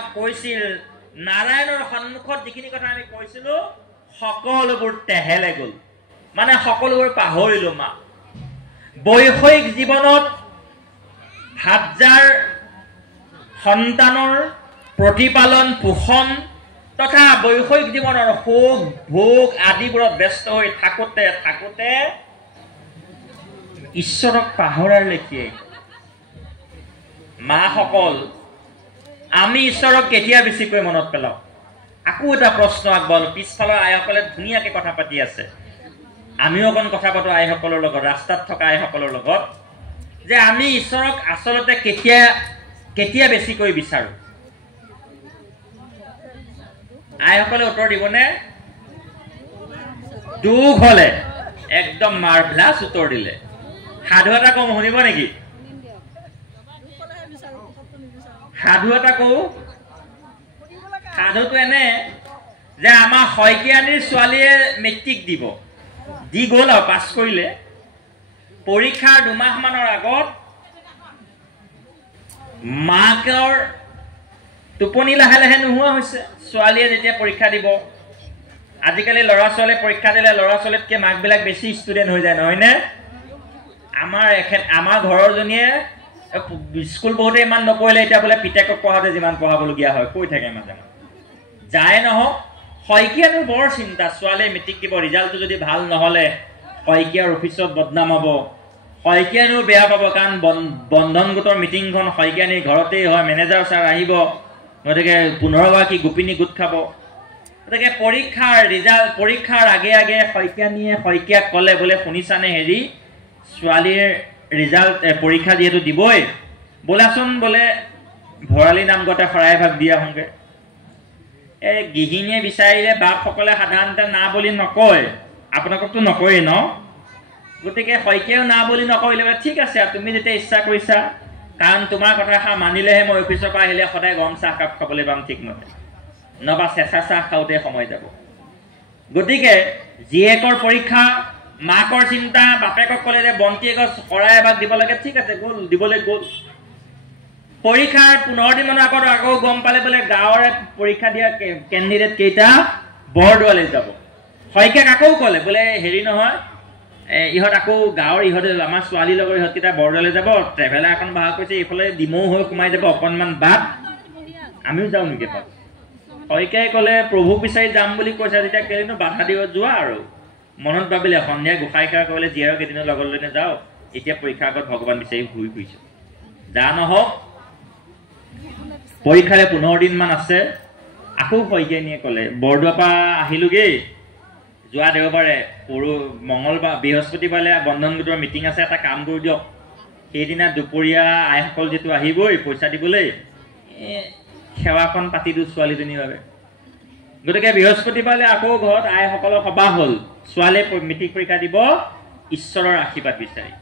আমাক কৈছিল নাৰায়ণৰ সন্মুখত যিখিনি কথা আমি কৈছিলো সকলোবোৰ তেহেলে গ'ল মানে সকলোবোৰ পাহৰিলো মা বৈষয়িক জীৱনত হাজাৰ সন্তানৰ প্ৰতিপালন পোষণ তথা বৈষয়িক জীৱনৰ সুখ ভোগ আদিবোৰত ব্যস্ত হৈ থাকোতে থাকোতে ঈশ্বৰক পাহৰাৰ লেখিয়ে মাসকল আমি ঈশ্বৰক কেতিয়া বেছিকৈ মনত পেলাওঁ আকৌ এটা প্ৰশ্ন আগবঢ়ালো পিছফালৰ আইসকলে ধুনীয়াকৈ কথা পাতি আছে আমিও অকণ কথা পাতো আইসকলৰ লগত ৰাস্তাত থকা আইসকলৰ লগত যে আমি ঈশ্বৰক আচলতে কেতিয়া বেছিকৈ বিচাৰো আইসকলে উত্তৰ দিবনে দুখ হলে একদম মাৰ্ভেলাছ উত্তৰ দিলে সাধু এটা কম শুনিব নেকি সাধু এটা কওঁ সাধুটো এনে যে আমাৰ শইকীয়ানীৰ ছোৱালীয়ে মেট্ৰিক দিব দি গ'ল আৰু পাছ কৰিলে পৰীক্ষাৰ দুমাহমানৰ আগত মাকৰ টোপনি লাহে লাহে নোহোৱা হৈছে ছোৱালীয়ে যেতিয়া পৰীক্ষা দিব আজিকালি ল'ৰা ছোৱালীয়ে পৰীক্ষা দিলে ল'ৰা ছোৱালীতকৈ মাকবিলাক বেছি ষ্টুডেণ্ট হৈ যায় নহয়নে আমাৰ ঘৰৰজনীয়ে স্কুল পঢ়োতে ইমান নপঢ়িলে এতিয়া বোলে পিতেকক পঢ়াওঁতে যিমান পঢ়াবলগীয়া হয় কৈ থাকে মাজে মাজে যায় নহওক শইকীয়ানোৰ বৰ চিন্তা ছোৱালীয়ে মেট্ৰিক দিব ৰিজাল্টটো যদি ভাল নহ'লে শইকীয়াৰ অফিচত বদনাম হ'ব শইকীয়ানোৰ বেয়া পাব কাৰণ বন্ধন গোটৰ মিটিংখন শইকীয়ানীৰ ঘৰতেই হয় মেনেজাৰ ছাৰ আহিব গতিকে 15গৰাকী গোপিনী গোট খাব গতিকে পৰীক্ষাৰ আগে আগে শইকীয়ানীয়ে শইকীয়াক ক'লে বোলে শুনিছানে হেৰি ছোৱালীৰ ৰিজাল্ট পৰীক্ষা যিহেতু দিবই বোলাচোন বোলে ভৰালী নামঘৰতে শৰাই ভাগ দিয়া আহোঁগৈ এই গৃহিণীয়ে বিচাৰিলে বাপসকলে সাধাৰণতে না বুলি নকয় আপোনালোককতো নকয়েই ন গতিকে শইকীয়াও না বুলি নকৰিলে বোলে ঠিক আছে তুমি যেতিয়া ইচ্ছা কৰিছা কাৰণ তোমাৰ কথাষাৰ মানিলেহে মই অফিচৰ পৰা আহিলে সদায় গৰম চাহ কাপ খাবলৈ পাম ঠিকমতে নবা চেঁচা চাহ খাওঁতে সময় যাব গতিকে জীয়েকৰ পৰীক্ষা মাকৰ চিন্তা বাপেকক ক'লে যে বন্তি এগছ শৰাই এভাগ দিব লাগে ঠিক আছে গ'ল দিবলৈ গ'ল পৰীক্ষাৰ 15 দিনমানৰ আগত আকৌ গম পালে বোলে গাঁৱৰে পৰীক্ষা দিয়া কেণ্ডিডেট কেইটা বৰদোৱালৈ যাব শইকীয়াক আকৌ ক'লে বোলে হেৰি নহয় ইহঁত আকৌ গাঁৱৰ ইহঁতে আমাৰ ছোৱালীৰ লগৰ ইহঁতকেইটা বৰদোৱালৈ যাব ট্ৰেভেলাৰ এখন ভাড়া কৰিছে এইফালে ডিমৌ হৈ সোমাই যাব অকণমান বাট আমিও যাওঁ নেকি তাত শইকীয়াই ক'লে প্ৰভু বিচাৰি যাম বুলি কৈছে তেতিয়া কেলেনো বাধা দিব যোৱা আৰু মনত ভাবিলে সন্ধিয়া গোসাঁই সেৱা কৰিলে জীয়াৰক এদিনৰ লগত লৈ নাযাওঁ এতিয়া পৰীক্ষাৰ আগত ভগৱান বিচাৰি ঘূৰি ফুৰিছে যা নহওক পৰীক্ষাৰে 15 দিনমান আছে আকৌ শইকীয়ানীয়ে ক'লে বৰদোৱাৰ পৰা আহিলোগৈ যোৱা দেওবাৰে মঙলবাৰ বৃহস্পতিবাৰে বন্ধন গোটৰ মিটিং আছে এটা কাম কৰি দিয়ক সেইদিনা দুপৰীয়া আইসকল যিটো আহিবই পইচা দিবলৈ সেৱাখন পাতি দিওঁ ছোৱালীজনীৰ বাবে গতিকে বৃহস্পতিবাৰে আকৌ ঘৰত আইসকলৰ সভা হ'ল ছোৱালীয়ে মেট্ৰিক পৰীক্ষা দিব ঈশ্বৰৰ আশীৰ্বাদ বিচাৰি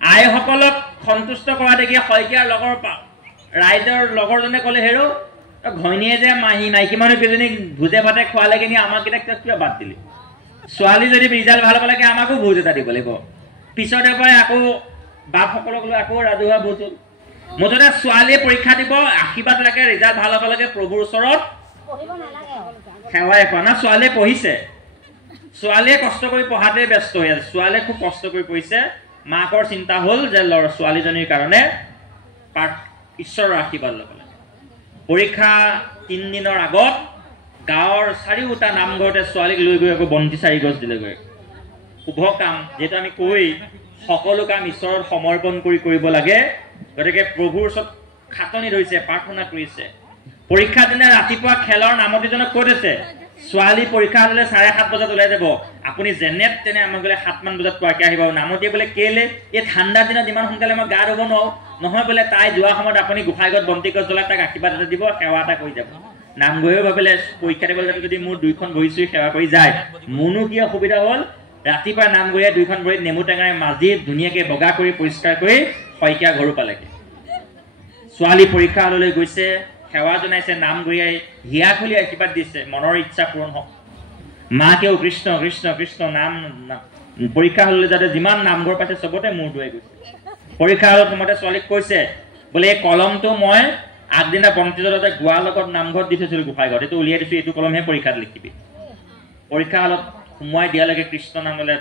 আইসকলক সন্তুষ্ট কৰা দেখি শইকীয়াৰ লগৰ ৰাইজৰ লগৰজনে ক'লে হেৰৌ ঘৈণীয়ে যে মাইকী মানুহ কেইজনীক ভোজে ভাতে খোৱালে কিনি আমাককেইটাক কিয় বাদ দিলি ছোৱালী যদি ৰিজাল্ট ভাল হ'ব লাগে আমাকো ভোজ এটা দিব লাগিব পিছতে পৰাই আকৌ বাপসকলক লৈ আকৌ ৰাজহুৱা ভোজ হ'ল মুঠতে ছোৱালীয়ে পৰীক্ষা দিব আশীৰ্বাদ লাগে ৰিজাল্ট ভাল হ'ব লাগে প্ৰভুৰ ওচৰত সেৱাই খোৱা না ছোৱালীয়ে পঢ়িছে ছোৱালীয়ে কষ্ট কৰি পঢ়াতে ব্যস্ত হৈ আছে ছোৱালীয়ে খুব কষ্ট কৰি পঢ়িছে মাকৰ চিন্তা হ'ল যে ছোৱালীজনীৰ কাৰণে ঈশ্বৰৰ আশীৰ্বাদ ল'ব লাগে পৰীক্ষা 3 দিনৰ আগত গাঁৱৰ চাৰিওটা নামঘৰতে ছোৱালীক লৈ গৈ আকৌ বন্তি 4 গছ দিলেগৈ শুভ কাম যিহেতু আমি কৈ সকলো কাম ঈশ্বৰৰ সমৰ্পণ কৰিব লাগে গতিকে প্ৰভুৰ ওচৰত খাটনি ধৰিছে প্ৰাৰ্থনা কৰিছে পৰীক্ষা দিনা ৰাতিপুৱা খেলৰ নামতিজনক কৈ দিছে ছোৱালী পৰীক্ষা হ'লে 7:30 বজাত ওলাই যাব আপুনি যেনে তেনে আমাক বোলে 7 মান বজাত পোৱাকৈ আহিব নামতি বোলে কেলে এই ঠাণ্ডা দিনত ইমান সোনকালে মই গা ধুব নোৱাৰোঁ নহয় বোলে তাই যোৱা সময়ত আপুনি গোসাঁইঘৰত বন্তি গছ জ্বলাই তাক আশীৰ্বাদ এটা দিব সেৱা এটা কৰি যাব নাম গৈও ভাবিলে পৰীক্ষা দিবলৈ যদি মোৰ 2খন ভৰি চুই সেৱা কৰি যায় মোৰনো কি অসুবিধা হ'ল ৰাতিপুৱা নাম গৈয়ে 2খন ভৰিত নেমু টেঙাৰে মাজি ধুনীয়াকৈ বগা কৰি পৰিষ্কাৰ কৰি শইকীয়া ঘৰো পালেগৈ ছোৱালী পৰীক্ষা হললৈ গৈছে সেৱা জনাইছে নাম গৰিয়াই হিয়া খুলি আশীৰ্বাদ দিছে মনৰ ইচ্ছা পূৰণ হওক মাকেও কৃষ্ণ কৃষ্ণ কৃষ্ণ নাম পৰীক্ষা হললৈ যাতে যিমান নামঘৰ পাইছে চবতে মূৰ ধুৱাই গৈছে পৰীক্ষা হলত সময়তে ছোৱালীক কৈছে বোলে এই কলমটো মই আগদিনা বন্তিজলতে গোৱাৰ লগত নামঘৰত দি থৈছিলোঁ গোসাঁইঘৰত, এইটো উলিয়াই দিছোঁ, এইটো কলমহে পৰীক্ষাত লিখিবি। পৰীক্ষা হলত সোমোৱাই দিয়ালৈকে কৃষ্ণ নাম ল'লে,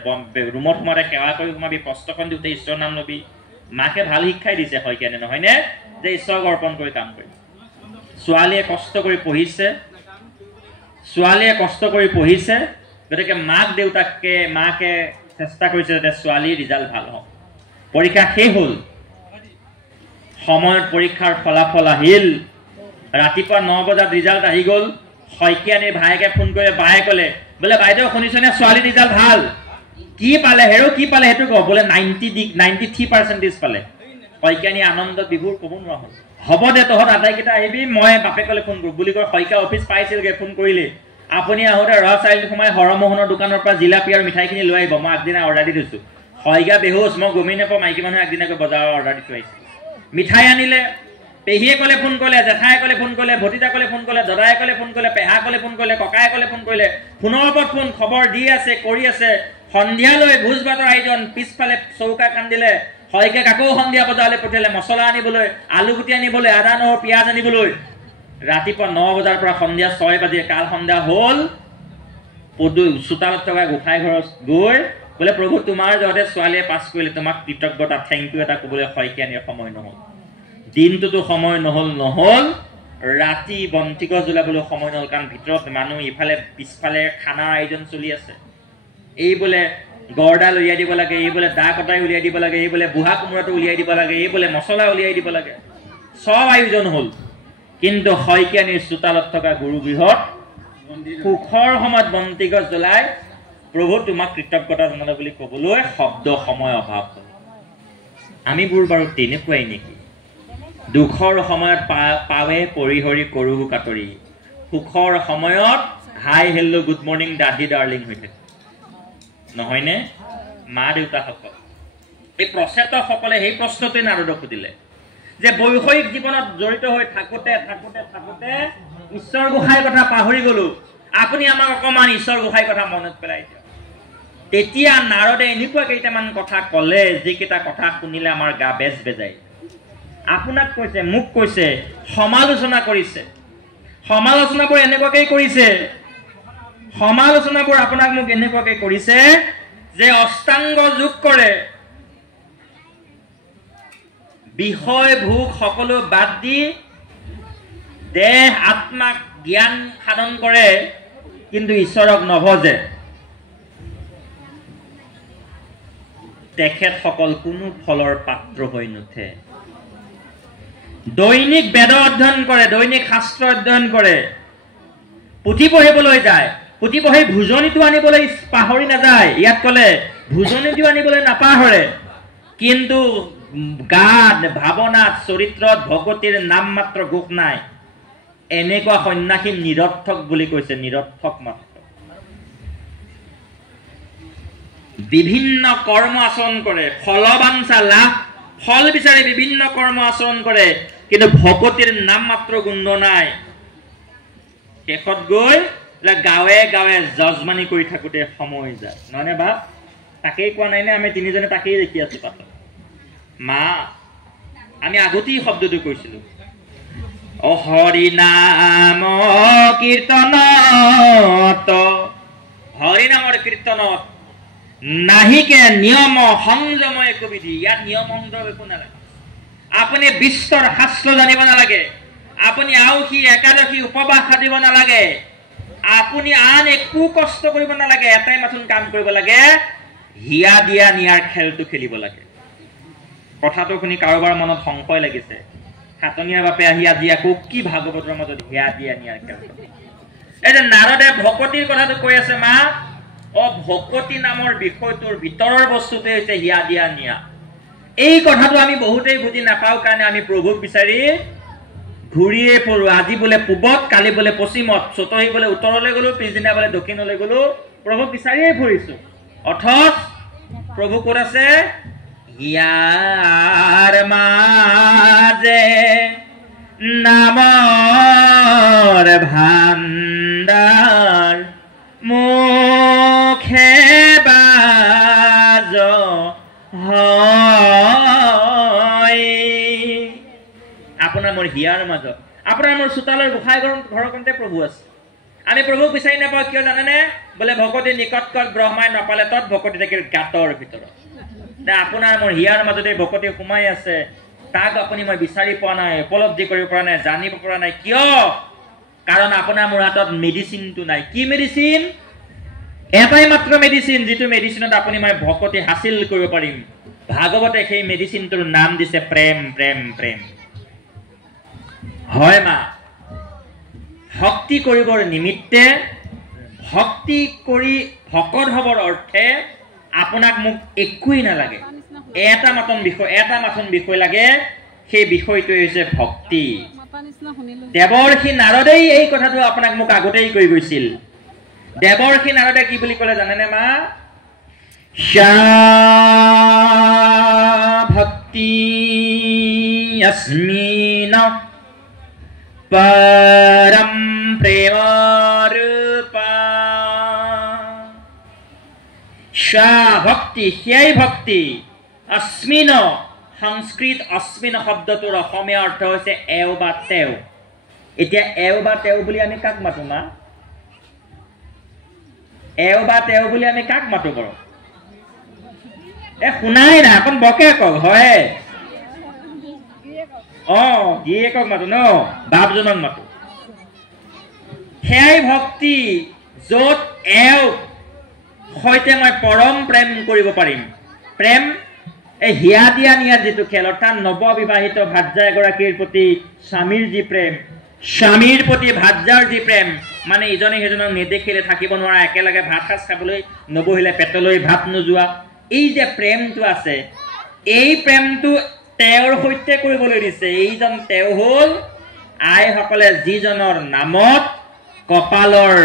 ৰুমত সোমাতে সেৱা কৰি সোমাবি, প্ৰশ্নখন দিওঁতে ঈশ্বৰৰ নাম ল'বি। মাকে ভাল শিক্ষাই দিছে শইকীয়ানে, নহয়নে? যে ঈশ্বৰক অৰ্পণ কৰি কাম কৰিম। ছোৱালীয়ে কষ্ট কৰি পঢ়িছে, গতিকে মাকে চেষ্টা কৰিছে যাতে ছোৱালীৰ ৰিজাল্ট ভাল হওক। পৰীক্ষা শেষ হ'ল, সময়ত পৰীক্ষাৰ ফলাফল আহিল। ৰাতিপুৱা 9 বজাত ৰিজাল্ট আহি গ'ল। শইকীয়ানীৰ ভায়েকে ফোন কৰি বায়ে ক'লে, বোলে বাইদেউ শুনিছনে ছোৱালীৰ ৰিজাল্ট ভাল? কি পালে হেৰ, কি পালে সেইটো কওঁ। বোলে 93% পালে। শইকীয়ানী আনন্দত বিভোৰ ক'ব নোৱাৰা হ'ল। হ'ব দে, তহঁত আটাইকেইটা আহিবি, মই বাপেকলৈ ফোন কৰোঁ বুলি কৈ শইকীয়া অফিচ পাইছিলগৈ। ফোন কৰিলে, আপুনি আহোঁতে ৰহ চাৰিআলিত সোমাই হৰমোহনৰ দোকানৰ পৰা জিলাপি আৰু মিঠাইখিনি লৈ আহিব, মই আগদিনা অৰ্ডাৰ দি থৈছোঁ। শইকীয়া বেহুচ, মই গমেই নাপাওঁ মাইকী মানুহে আগদিনাকৈ বজাৰৰ অৰ্ডাৰ দি থৈ আহিছে। মিঠাই আনিলে, পেহীয়ে ক'লে ফোন কৰিলে, জেঠাই ক'লে ফোন কৰিলে, ভতিজা ক'লে ফোন কৰিলে, দদাই ক'লে ফোন কৰিলে, পেহা ক'লে ফোন কৰিলে, ককাই ক'লে ফোন কৰিলে, ফোনৰ ওপৰত ফোন, খবৰ দি আছে, কৰি আছে। সন্ধিয়ালৈ ভোজ ভাতৰ আয়োজন, পিছফালে চৌকা কান্দিলে। শইকীয়াক আকৌ সন্ধিয়া বজাৰলৈ পঠিয়ালে, মছলা আনিবলৈ, আলুগুটি আনিবলৈ, আদা নহৰু পিঁয়াজ আনিবলৈ। ৰাতিপুৱা 9 বজাৰ পৰা সন্ধিয়া 6 বাজি কাল সন্ধিয়া হ'ল। চোতালত থকা গোসাঁই ঘৰত গৈ বোলে, প্ৰভু তোমাৰ জহতে ছোৱালীয়ে পাছ কৰিলে, তোমাক কৃতজ্ঞতা, থেংক ইউ এটা ক'বলৈ শইকীয়ানীৰ সময় নহ'ল। দিনটোতো সময় নহ'ল, ৰাতি বন্তিগছ জ্বলাবলৈ সময় নহ'ল, কাৰণ ভিতৰত মানুহ ইফালে পিছফালে খানাৰ আয়োজন চলি আছে। এই বোলে গড়ডাল উলিয়াই দিব লাগে, এই বোলে দা কটাই উলিয়াই দিব লাগে, এই বোলে বুঢ়া কোমোৰাটো উলিয়াই দিব লাগে, এই বোলে মছলা উলিয়াই দিব লাগে, চব আয়োজন হ'ল। কিন্তু শইকীয়ানীৰ চোতালত থকা গুৰুগৃহত সুখৰ সময়ত বন্তিগছ জ্বলাই প্ৰভু তোমাক কৃতজ্ঞতা জনালো বুলি ক'বলৈ শব্দ সময় অভাৱ হ'ল। আমিবোৰ বাৰু তেনেকুৱাই নেকি? দুখৰ সময়ত পাৱে পৰিহৰি কৰোঁ কাতৰি, সুখৰ সময়ত হাই হেল্ল' গুড মৰ্ণিং দাদি ডাৰ্লিং হৈ থাকে, নহয়নে? মা দেউতাসকল, এই প্ৰচেতকসকলে সেই প্ৰশ্নটোৱে নাৰদক সুধিলে যে বৈষয়িক জীৱনত জড়িত হৈ থাকোঁতে ঈশ্বৰ গোসাঁইৰ কথা পাহৰি গ'লো, আপুনি আমাক অকণমান ঈশ্বৰ গোসাঁইৰ কথা মনত পেলাই দিয়ক। তেতিয়া নাৰদে এনেকুৱা কেইটামান কথা ক'লে, যিকেইটা কথা শুনিলে আমাৰ গা বেজ বেজায়। আপোনাক কৈছে, মোক কৈছে, সমালোচনা কৰিছে। সমালোচনাবোৰ এনেকুৱাকৈ কৰিছে, সমালোচনাবোৰ আপোনাক মোক এনেকুৱাকৈ কৰিছে যে অষ্টাংগ যোগ কৰে, বিষয় ভোগ সকলো বাদ দি দেহ আত্মাক জ্ঞান সাধন কৰে, কিন্তু ঈশ্বৰক নভজে। তেখেতসকল কোনো ফলৰ পাত্ৰ হৈ নুঠে। দৈনিক বেদ অধ্যয়ন কৰে, দৈনিক শাস্ত্ৰ অধ্যয়ন কৰে, পুথি পঢ়িবলৈ যায়, পুথি পঢ়ি ভোজনীটো আনিবলৈ পাহৰি নাযায়। ইয়াত ক'লে ভোজনীটো আনিবলৈ নাপাহৰে, কিন্তু গাত, ভাৱনাত, চৰিত্ৰত ভগৱতীৰ নাম মাত্ৰ গোখ নাই। এনেকুৱা সন্ন্যাসী নিৰৰ্থক বুলি কৈছে, নিৰৰ্থক মাত্ৰ। বিভিন্ন কৰ্ম আচৰণ কৰে, ফলবাঞ্ছা লাভ, ফল বিচাৰি বিভিন্ন কৰ্ম আচৰণ কৰে, কিন্তু ভগৱতীৰ নাম মাত্ৰ গুণ নাই। শেষত গৈ গাঁৱে গাঁৱে যজমানি কৰি থাকোঁতে সময় যায়, নহয়নে বাপ? তাকেই কোৱা নাইনে? আমি তিনিজনে তাকেই দেখি আছো পাছত। মা, আমি আগতেই শব্দটো কৈছিলো, অ হৰি নাম কীৰ্তনত, হৰি নামৰ কীৰ্তনত নাহিকে নিয়ম সংযম একো বিধি। ইয়াত নিয়ম সংযম একো নালাগে। আপুনি বিশ্বৰ শাস্ত্ৰ জানিব নালাগে, আপুনি আউসী একাদশী উপবাস খাটিব নালাগে, আপুনি আন একো কষ্ট কৰিব নালাগে। এটাই মাথোন কাম কৰিব লাগে, হিয়া দিয়া নিয়াৰ খেলটো খেলিব লাগে। কথাটো শুনি কাৰোবাৰ মনত সংশয় লাগিছে, খাটনীয়াৰ বাপে আহি আজি আকৌ কি ভাগৱতৰ মাজত হিয়া দিয়া নিয়াৰ খেল। এই যে নাৰদে ভকতিৰ কথাটো কৈ আছে, মা অ ভকতি নামৰ বিষয়টোৰ ভিতৰৰ বস্তুটোৱে হৈছে হিয়া দিয়া নিয়া। এই কথাটো আমি বহুতেই বুজি নাপাওঁ কাৰণে আমি প্ৰভুক বিচাৰি ঘূৰিয়ে ফুৰো। আজি বোলে পূবত, কালি বোলে পশ্চিমত, চতহি বোলে উত্তৰলৈ গলো, পিছদিনা বোলে দক্ষিণলৈ গলো, প্ৰভুক বিচাৰিয়ে ফুৰিছো। অথচ প্ৰভু ক'ত আছে? হিয়াৰ মাজে নামৰ ভাণ্ডাৰ, মুখে বাজ হয়। আপোনাৰ মোৰ হিয়াৰ মাজত আপোনাৰ মোৰ চোতালৰ গোসাঁই ঘৰখনতে প্ৰভু আছে। আমি প্ৰভুক বিচাৰি নাপাওঁ কিয় জানেনে? বোলে ভকতি নিকটকট ব্ৰহ্মাই নাপালে তত ভকতি থাকিল গাঁতৰ ভিতৰত। আপোনাৰ মোৰ হিয়াৰ মাজতে ভকতি সোমাই আছে, তাক আপুনি মই বিচাৰি পোৱা নাই, উপলব্ধি কৰিব পৰা নাই, জানিব পৰা নাই। কিয়? কাৰণ আপোনাৰ মোৰ হাতত মেডিচিনটো নাই। কি মেডিচিন? এটাই মাত্ৰ মেডিচিন, যিটো মেডিচিনত আপুনি মই ভকতি হাসিল কৰিব পাৰিম। ভাগৱতে সেই মেডিচিনটোৰ নাম দিছে প্ৰেম। প্ৰেম প্ৰেম হয় মা, ভক্তি কৰিবৰ নিমিত্তে, ভক্তি কৰি ভকত হবৰ অৰ্থে আপোনাক মোক একোৱেই নালাগে। এটা মাথন বিষয় লাগে, সেই বিষয়টোৱে হৈছে ভক্তি। দেৱৰ্ষি নাৰদেই এই কথাটো আপোনাক মোক আগতেই কৈ গৈছিল। দেৱৰ্ষি নাৰদে কি বুলি ক'লে জানেনে মা? ভক্তি অস্মিন পৰম প্ৰেম ৰূপা। ভক্তি, সেই ভক্তি। অস্মিন, সংস্কৃত অস্মিন শব্দটোৰ অসমীয়া অৰ্থ হৈছে এও বা তেও। এতিয়া এও বা তেও বুলি আমি কাক মাতো মা? এও বা তেও বুলি আমি কাক মাতো বাৰু? শুনাই না, অকণ বকে কওক। হয় গিৰিয়েকক মাতো ন, বাপজনক মাতো। সেয়াই ভক্তি, য'ত এও সৈতে মই পৰম প্ৰেম কৰিব পাৰিম। প্ৰেম এই হিয়া দিয়া নিয়াৰ যিটো খেল, অৰ্থাৎ নৱবিবাহিত ভাৰ্যা এগৰাকীৰ প্ৰতি স্বামীৰ যি প্ৰেম, স্বামীৰ প্ৰতি ভাৰ্যাৰ যি প্ৰেম, মানে ইজনে সিজনক নেদেখিলে থাকিব নোৱাৰা, একেলগে ভাত সাজ খাবলৈ নবহিলে পেটলৈ ভাত নোযোৱা, এই যে প্ৰেমটো আছে, এই প্ৰেমটো তেওঁৰ সৈতে কৰিবলৈ দিছে। এইজন তেওঁ হ'ল আইসকলে যিজনৰ নামত কপালৰ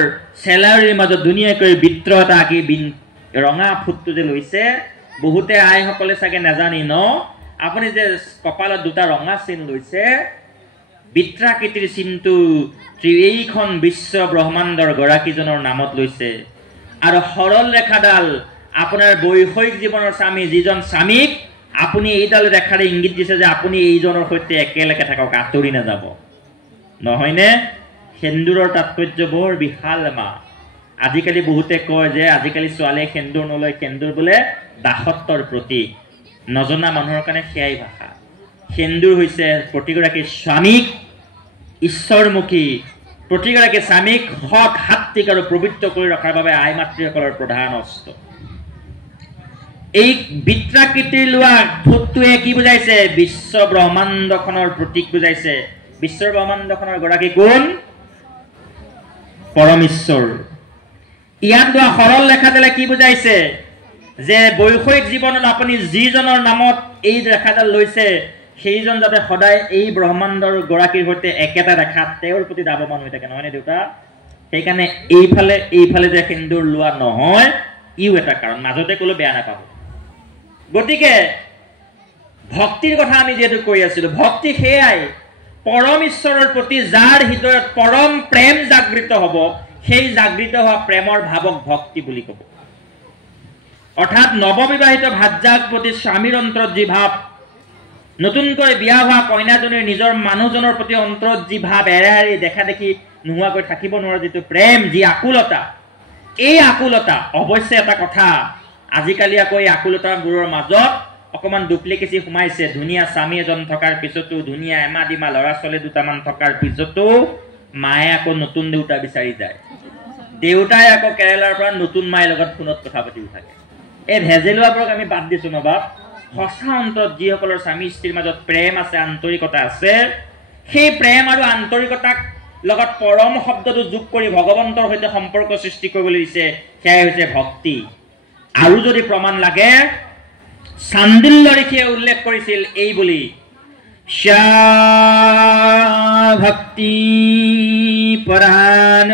চেলাৰীৰ মাজত ধুনীয়াকৈ বিত্ৰ এটা আঁকি ৰঙা ফুটটো যে লৈছে, বহুতে আইসকলে চাগে নাজানি ন, আপুনি যে কপালত দুটা ৰঙা চিন লৈছে, বিত্ৰাকৃতিৰ চিনটো এইখন বিশ্ব ব্ৰহ্মাণ্ডৰ গৰাকীজনৰ নামত লৈছে। আৰু সৰল ৰেখাডাল আপোনাৰ বৈষয়িক জীৱনৰ স্বামী, যিজন স্বামীক আপুনি এইডাল ৰেখাৰে ইংগিত দিছে যে আপুনি এইজনৰ সৈতে একেলগে থাকক, আঁতৰি নাযাব, নহয়নে? সেন্দুৰৰ তাৎপৰ্য বৰ বিশাল মা। আজিকালি বহুতে কয় যে আজিকালি ছোৱালীয়ে সেন্দুৰ নলয়, সেন্দুৰ বোলে দাসত্বৰ প্ৰতীক। নজনা মানুহৰ কাৰণে সেয়াই ভাষা। সেন্দুৰ হৈছে প্ৰতিগৰাকী স্বামীক ঈশ্বৰমুখী, প্ৰতিগৰাকী স্বামীক সৎ, সাত্বিক আৰু পবিত্ৰ কৰি ৰখাৰ বাবে আই মাতৃসকলৰ প্ৰধান অস্ত্ৰ। এই বিত্ৰাকৃতিৰ লোৱা ফুটটোৱে কি বুজাইছে? বিশ্ব ব্ৰহ্মাণ্ডখনৰ প্ৰতীক বুজাইছে। বিশ্ব ব্ৰহ্মাণ্ডখনৰ গৰাকী কোন? পৰমেশ্বৰ। ইয়াত লোৱা সৰল ৰেখাডালে কি বুজাইছে? যে বৈষয়িক জীৱনত আপুনি যিজনৰ নামত এই ৰেখাডাল লৈছে, সেইজন যাতে সদায় এই ব্ৰহ্মাণ্ডৰ গৰাকীৰ সৈতে একেটা ৰেখাত তেওঁৰ প্ৰতি দাৱমান হৈ থাকে, নহয়নে দেউতা? সেইকাৰণে এইফালে যে সেন্দুৰ লোৱা নহয়, ইও এটা কাৰণ। মাজতে ক'লো বেয়া নাপাব। গতিকে ভক্তিৰ কথা আমি যিহেতু কৈ আছিলো, ভক্তি সেয়াই পৰম ঈশ্বৰৰ প্ৰতি যাৰ হৃদয়ত পৰম প্ৰেম জাগৃত হ'ব, সেই জাগৃত হোৱা প্ৰেমৰ ভাৱক ভক্তি বুলি ক'ব। অৰ্থাৎ নৱবিবাহিত ভাৰ্যাৰ প্ৰতি স্বামীৰ অন্তৰত যি ভাৱ, নতুনকৈ বিয়া হোৱা কইনাজনীৰ নিজৰ মানুহজনৰ প্ৰতি অন্তৰত যি ভাৱ, এৰাই দেখা দেখি নোহোৱাকৈ থাকিব নোৱাৰা যিটো প্ৰেম, যি আকুলতা, এই আকুলতা অৱশ্যে এটা কথা, আজিকালি আকৌ এই আকুলতাবোৰৰ মাজত অকমান ডুপ্লিকেচি সোমাইছে। ধুনীয়া স্বামী এজন থকাৰ পিছতো, ধুনীয়া এমাহ দিমা ল'ৰা ছোৱালী দুটামান থকাৰ পিছতো মায়ে আকৌ নতুন দেউতা বিচাৰি যায়। দেউতাই আকৌ কেৰেলাৰ পৰা নতুন মায়েৰ লগত ফোনত কথা পাতি থাকে। এই ভেজেলুৱাবোৰক আমি বাদ দিছো নবাব। সঁচা অন্তৰত যিসকলৰ স্বামী স্ত্ৰীৰ মাজত প্ৰেম আছে, আন্তৰিকতা আছে, সেই প্ৰেম আৰু আন্তৰিকতাক লগত পৰম শব্দটো যোগ কৰি ভগৱন্তৰ সৈতে সম্পৰ্ক সৃষ্টি কৰিবলৈ দিছে, সেয়াই হৈছে ভক্তি। আৰু যদি প্ৰমাণ লাগে, চান্দিল্য ঋষিয়ে উল্লেখ কৰিছিল এই বুলি, ভক্তি পৰাণ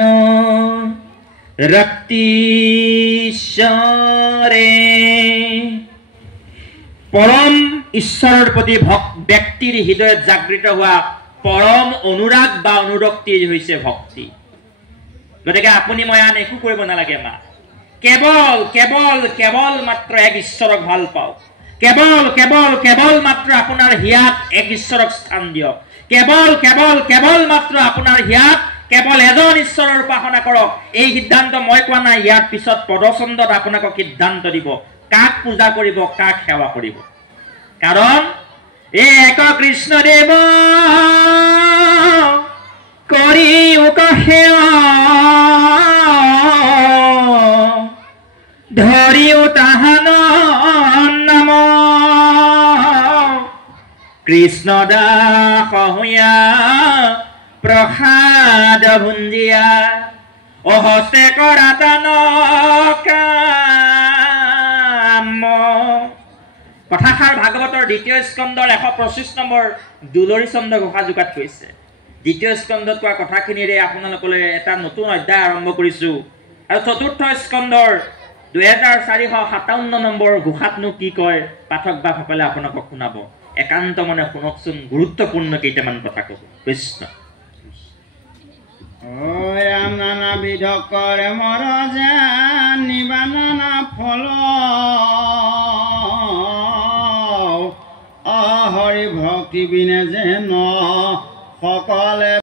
ৰক্তিশ্বৰে, পৰম ঈশ্বৰৰ প্ৰতি ব্যক্তিৰ হৃদয়ত জাগৃত হোৱা পৰম অনুৰাগ বা অনুৰক্তি হৈছে ভক্তি। গতিকে আপুনি মই আন একো কৰিব নালাগে মা, কেৱল কেৱল কেৱল মাত্ৰ এক ঈশ্বৰক ভাল পাওক, কেৱল কেৱল কেৱল মাত্ৰ আপোনাৰ হিয়াত এক ঈশ্বৰক স্থান দিয়ক, কেৱল কেৱল কেৱল মাত্ৰ আপোনাৰ হিয়াত কেৱল এজন ঈশ্বৰৰ উপাসনা কৰক। এই সিদ্ধান্ত মই কোৱা নাই, ইয়াৰ পিছত পদচন্দত আপোনাক সিদ্ধান্ত দিব কাক পূজা কৰিব, কাক সেৱা কৰিব। কাৰণ এই এক কৃষ্ণদেৱ কৰি সেৱা ধৰিও তাহান নাম কৃষ্ণ দাস হৈয়া প্ৰসাদ ভুঞ্জিয়া অহস্তে কৰা দান কাম। কথাষাৰ ভাগৱতৰ ২য় স্কন্ধৰ ১২৫ নম্বৰ দুলৰী চন্দ্ৰ ঘোষা যোগাত কৈছে। ২য় স্কন্ধত কোৱা কথাখিনিৰে আপোনালোকলৈ এটা নতুন অধ্যায় আৰম্ভ কৰিছো। আৰু ৪ৰ্থ স্কন্ধৰ ২৪৫৭ নম্বৰ ঘোষাতনো কি কয় পাঠক বাসকলে আপোনালোকক শুনাব। একান্ত মনে শুনকচোন, গুৰুত্বপূৰ্ণ কেইটামান কথা ক'ব। কৃষ্ণ নানা বিধ কৰে মৰ জানিবা নানা ফল হৰি ভক্তি বিনে যেন সকলে